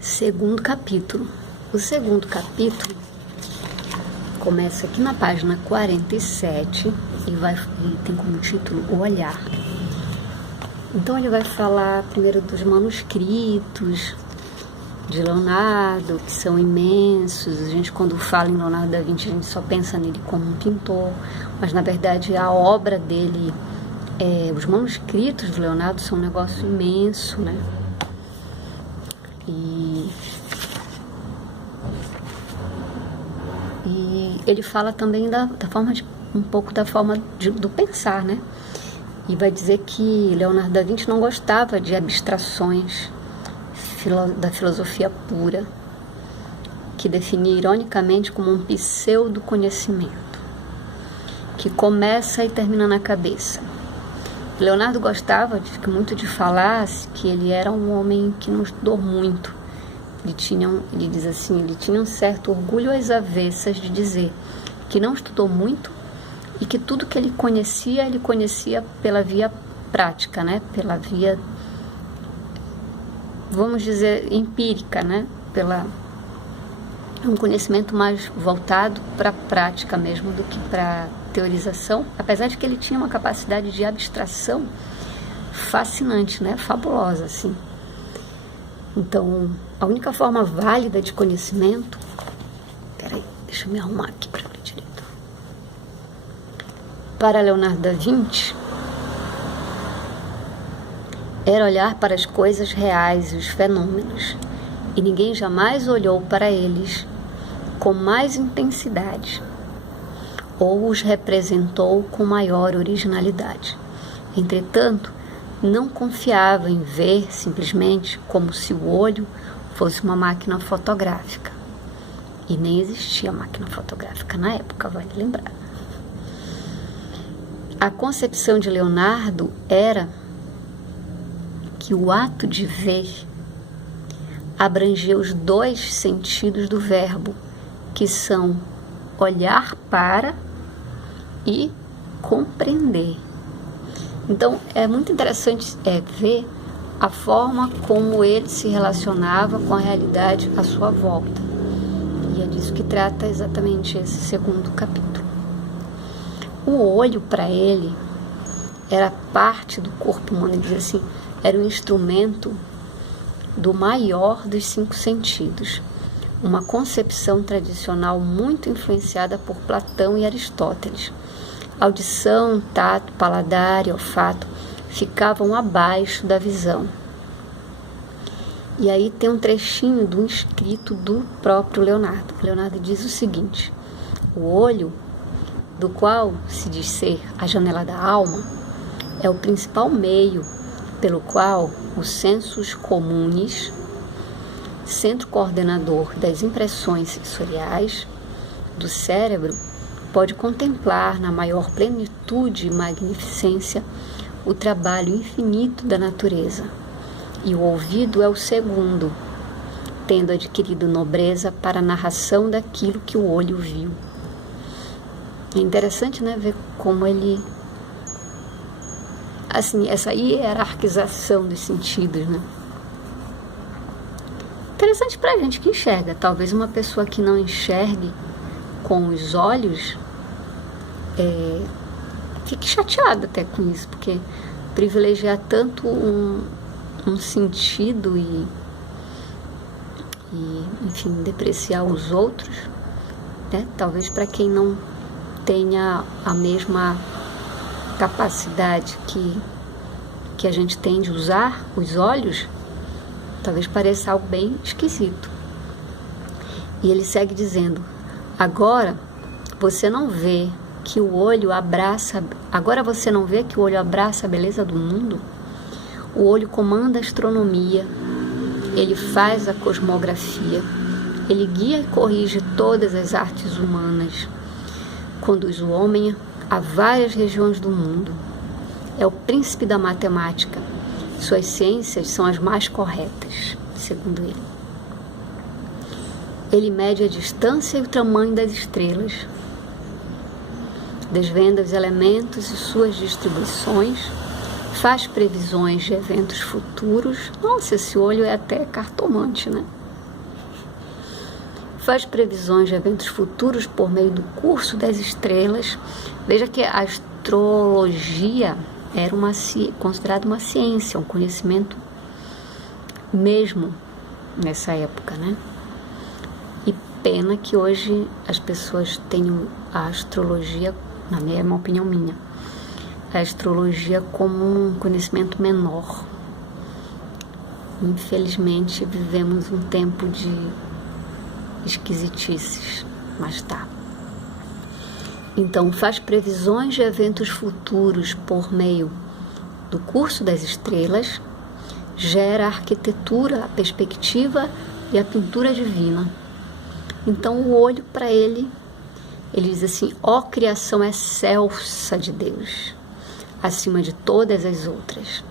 Segundo capítulo. O segundo capítulo começa aqui na página 47 e tem como título O Olhar. Então ele vai falar primeiro dos manuscritos de Leonardo, que são imensos. A gente, quando fala em Leonardo da Vinci, a gente só pensa nele como um pintor, mas na verdade a obra dele, os manuscritos de Leonardo são um negócio imenso, né? E ele fala também um pouco da forma do pensar, né? E vai dizer que Leonardo da Vinci não gostava de abstrações da filosofia pura, que definia ironicamente como um pseudo-conhecimento, que começa e termina na cabeça. Leonardo gostava muito de falar que ele era um homem que não estudou muito. Ele diz assim, ele tinha um certo orgulho às avessas de dizer que não estudou muito e que tudo que ele conhecia pela via prática, né? Pela via, vamos dizer, empírica, né? Um conhecimento mais voltado para a prática mesmo do que para teorização, apesar de que ele tinha uma capacidade de abstração fascinante, né? Fabulosa, assim. Então, a única forma válida de conhecimento... Peraí, deixa eu me arrumar aqui para ler direito. Para Leonardo da Vinci, era olhar para as coisas reais e os fenômenos, e ninguém jamais olhou para eles com mais intensidade ou os representou com maior originalidade. Entretanto, não confiava em ver simplesmente como se o olho fosse uma máquina fotográfica. E nem existia máquina fotográfica na época, vale lembrar. A concepção de Leonardo era que o ato de ver abrangia os dois sentidos do verbo, que são olhar para e compreender. Então, é muito interessante ver a forma como ele se relacionava com a realidade à sua volta. E é disso que trata exatamente esse segundo capítulo. O olho, para ele, era parte do corpo humano, ele diz assim, era um instrumento do maior dos 5 sentidos, uma concepção tradicional muito influenciada por Platão e Aristóteles. Audição, tato, paladar e olfato ficavam abaixo da visão. E aí tem um trechinho de um escrito do próprio Leonardo. Leonardo diz o seguinte: o olho, do qual se diz ser a janela da alma, é o principal meio pelo qual os sensus comunes, centro coordenador das impressões sensoriais do cérebro, pode contemplar na maior plenitude e magnificência o trabalho infinito da natureza. E o ouvido é o segundo, tendo adquirido nobreza para a narração daquilo que o olho viu. É interessante, né, ver como ele... Assim, essa hierarquização dos sentidos, né? Interessante pra gente que enxerga. Talvez uma pessoa que não enxergue com os olhos fique chateada até com isso, porque privilegiar tanto um sentido e enfim, depreciar os outros, né? Talvez para quem não tenha a mesma capacidade que a gente tem de usar os olhos, talvez pareça algo bem esquisito. E ele segue dizendo: agora você não vê que o olho abraça a beleza do mundo? O olho comanda a astronomia, ele faz a cosmografia, ele guia e corrige todas as artes humanas, conduz o homem a várias regiões do mundo. É o príncipe da matemática. Suas ciências são as mais corretas, segundo ele. Ele mede a distância e o tamanho das estrelas, desvenda os elementos e suas distribuições, faz previsões de eventos futuros. Nossa, esse olho é até cartomante, né? faz previsões de eventos futuros por meio do curso das estrelas. Veja que a astrologia era considerada uma ciência, um conhecimento mesmo nessa época, né? E pena que hoje as pessoas tenham a astrologia, na minha opinião minha, a astrologia como um conhecimento menor. Infelizmente vivemos um tempo de esquisitices, mas tá. Então, faz previsões de eventos futuros por meio do curso das estrelas, gera a arquitetura, a perspectiva e a pintura divina. Então, o olho para ele diz assim: ó criação excelsa de Deus, acima de todas as outras,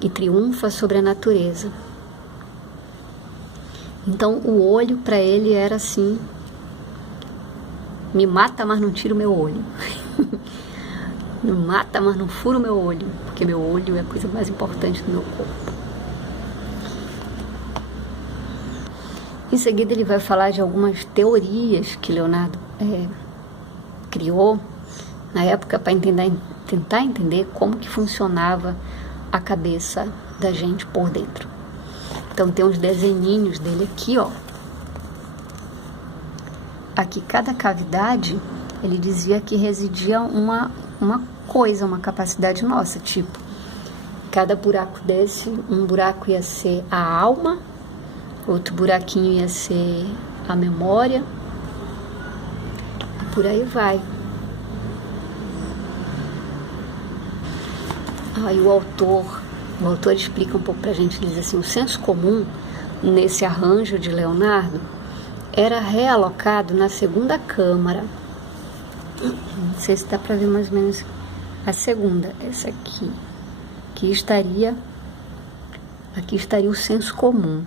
e triunfa sobre a natureza. Então, o olho para ele era assim: me mata, mas não tira o meu olho. Me mata, mas não fura o meu olho, porque meu olho é a coisa mais importante do meu corpo. Em seguida, ele vai falar de algumas teorias que Leonardo criou na época para tentar entender como que funcionava a cabeça da gente por dentro. Então, tem uns desenhinhos dele aqui, ó. Aqui, cada cavidade, ele dizia que residia uma coisa, uma capacidade nossa, tipo, cada buraco desse, um buraco ia ser a alma, outro buraquinho ia ser a memória, e por aí vai. Aí o autor explica um pouco pra gente, ele diz assim: o senso comum, nesse arranjo de Leonardo, era realocado na segunda câmara. Não sei se dá para ver mais ou menos a segunda, essa aqui. Aqui estaria o senso comum.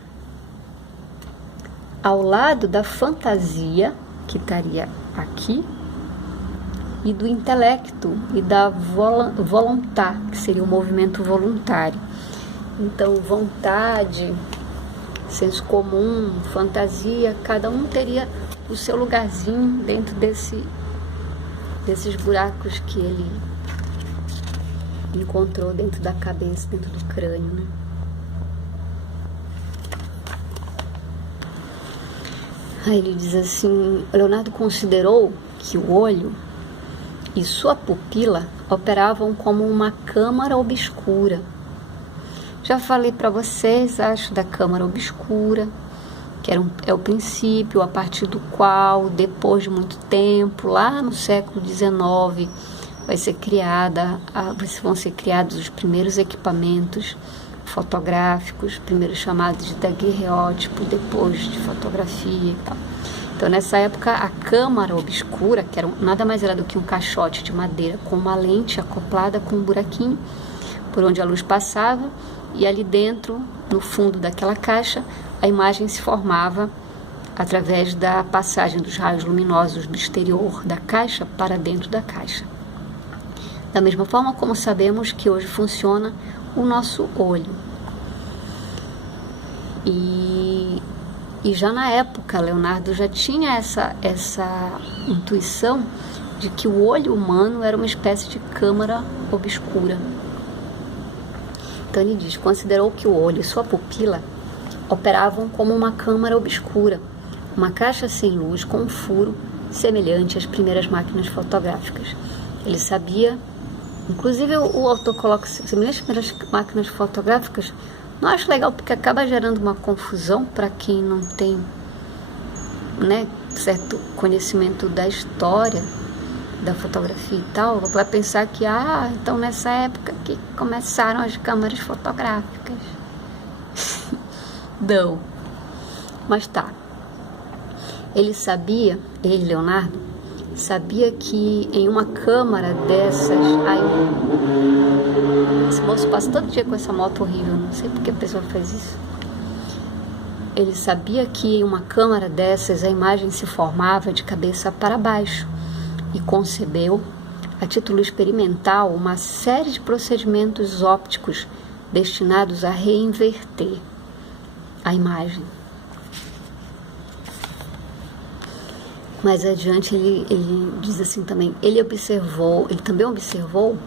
Ao lado da fantasia, que estaria aqui, e do intelecto e da volontar, que seria o movimento voluntário. Então, vontade, senso comum, fantasia, cada um teria o seu lugarzinho dentro desses buracos que ele encontrou dentro da cabeça, dentro do crânio, né? Aí ele diz assim: Leonardo considerou que o olho e sua pupila operavam como uma câmara obscura. Já falei para vocês, acho, da câmara obscura, que é o princípio a partir do qual, depois de muito tempo, lá no século XIX, vão ser criados os primeiros equipamentos fotográficos, primeiro chamados de daguerreótipo, depois de fotografia e tal. Então, nessa época, a câmara obscura, que nada mais era do que um caixote de madeira com uma lente acoplada com um buraquinho por onde a luz passava, e ali dentro, no fundo daquela caixa, a imagem se formava através da passagem dos raios luminosos do exterior da caixa para dentro da caixa. Da mesma forma como sabemos que hoje funciona o nosso olho. E já na época, Leonardo já tinha essa intuição de que o olho humano era uma espécie de câmara obscura. Então ele diz: considerou que o olho e sua pupila operavam como uma câmara obscura, uma caixa sem luz com um furo semelhante às primeiras máquinas fotográficas. Ele sabia, inclusive o autor coloca semelhante às primeiras máquinas fotográficas. Não acho legal porque acaba gerando uma confusão para quem não tem, né, certo conhecimento da história da fotografia e tal. Vai pensar que, então nessa época que começaram as câmeras fotográficas. Não. Mas tá. Leonardo, sabia que em uma câmara dessas... esse moço passa todo dia com essa moto horrível, não sei porque a pessoa faz isso. Ele sabia que em uma câmara dessas a imagem se formava de cabeça para baixo e concebeu, a título experimental, uma série de procedimentos ópticos destinados a reinverter a imagem. Mais adiante ele diz assim também, ele também observou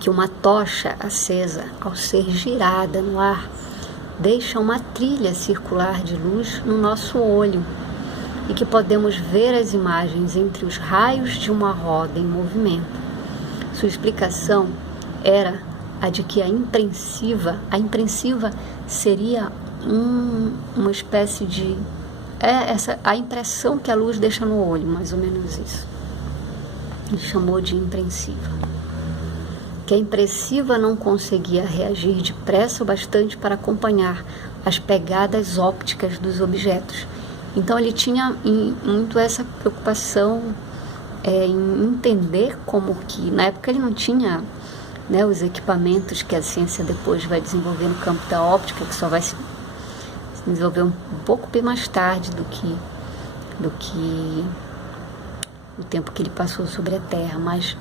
que uma tocha acesa, ao ser girada no ar, deixa uma trilha circular de luz no nosso olho e que podemos ver as imagens entre os raios de uma roda em movimento. Sua explicação era a de que a impressiva seria uma espécie de... a impressão que a luz deixa no olho, mais ou menos isso. Ele chamou de impressiva. Que a impressiva não conseguia reagir depressa o bastante para acompanhar as pegadas ópticas dos objetos. Então ele tinha muito essa preocupação em entender como que, na época ele não tinha, né, os equipamentos que a ciência depois vai desenvolver no campo da óptica, que só vai se desenvolver um pouco bem mais tarde do que o tempo que ele passou sobre a Terra, mas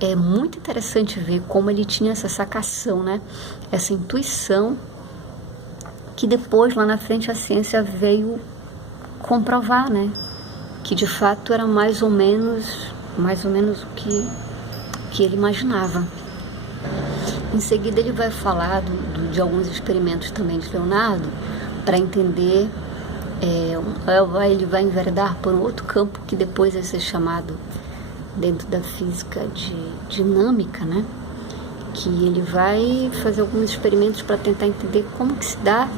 é muito interessante ver como ele tinha essa sacação, né? Essa intuição que depois, lá na frente, a ciência veio comprovar, né? Que de fato era mais ou menos o que ele imaginava. Em seguida ele vai falar de alguns experimentos também de Leonardo, para entender, ele vai enveredar por um outro campo que depois vai ser chamado, dentro da física, de dinâmica, né? Que ele vai fazer alguns experimentos para tentar entender como que se dá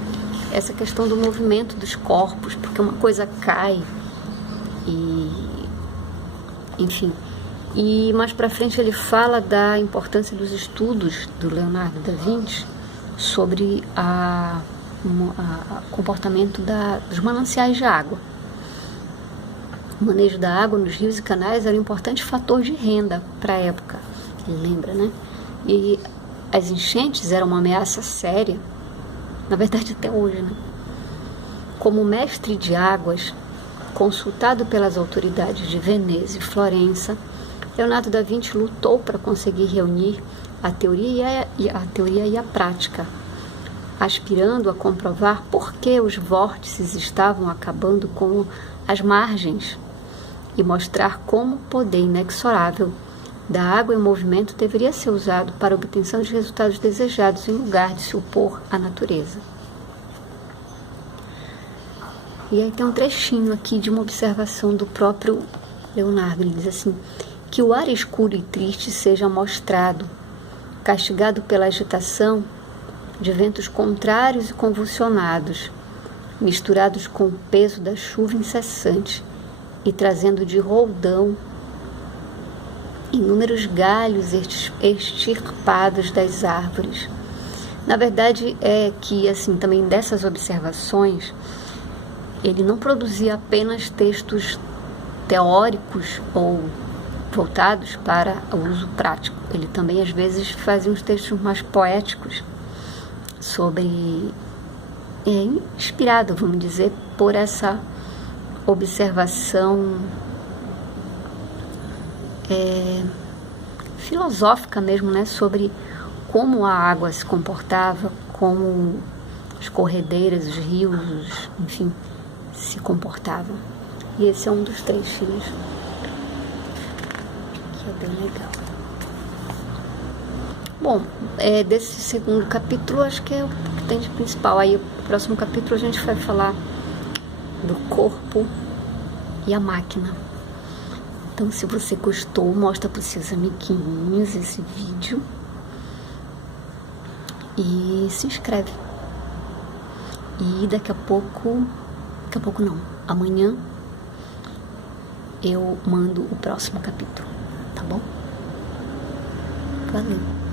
essa questão do movimento dos corpos, porque uma coisa cai enfim. E mais para frente ele fala da importância dos estudos do Leonardo da Vinci sobre o comportamento dos mananciais de água. O manejo da água nos rios e canais era um importante fator de renda para a época, ele lembra, né? E as enchentes eram uma ameaça séria, na verdade até hoje, né? Como mestre de águas, consultado pelas autoridades de Veneza e Florença, Leonardo da Vinci lutou para conseguir reunir a teoria e a prática, aspirando a comprovar por que os vórtices estavam acabando com as margens e mostrar como o poder inexorável da água em movimento deveria ser usado para a obtenção de resultados desejados em lugar de se opor à natureza. E aí tem um trechinho aqui de uma observação do próprio Leonardo. Ele diz assim: que o ar escuro e triste seja mostrado, castigado pela agitação de ventos contrários e convulsionados, misturados com o peso da chuva incessante e trazendo de roldão inúmeros galhos extirpados das árvores. Na verdade é que, assim, também dessas observações, ele não produzia apenas textos teóricos ou voltados para o uso prático. Ele também, às vezes, fazia uns textos mais poéticos sobre... inspirado, vamos dizer, por essa observação filosófica mesmo, né? Sobre como a água se comportava, como as corredeiras, os rios, enfim, se comportavam. E esse é um dos trechinhos que é bem legal. Bom, desse segundo capítulo, acho que é o que tem de principal. Aí, no próximo capítulo, a gente vai falar do corpo e a máquina. Então, se você gostou, mostra para os seus amiguinhos esse vídeo e se inscreve. E daqui a pouco não, amanhã eu mando o próximo capítulo, tá bom? Valeu!